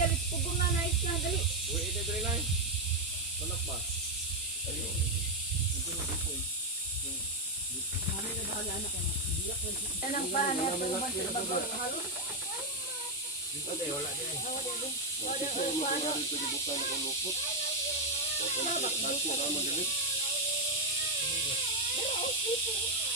yan. Pugong na nais na. Dali. Uy, ito rin na. Manak ba? Ayun. Ito na dito. Mami na bahala anak ko. Biyak ko. Anong pa na ito man sa babaw halo? Dito tayo, wala din. Ito yung mga dito di buka na kung lupot. Tapos, dati na magalit. Pero okay po.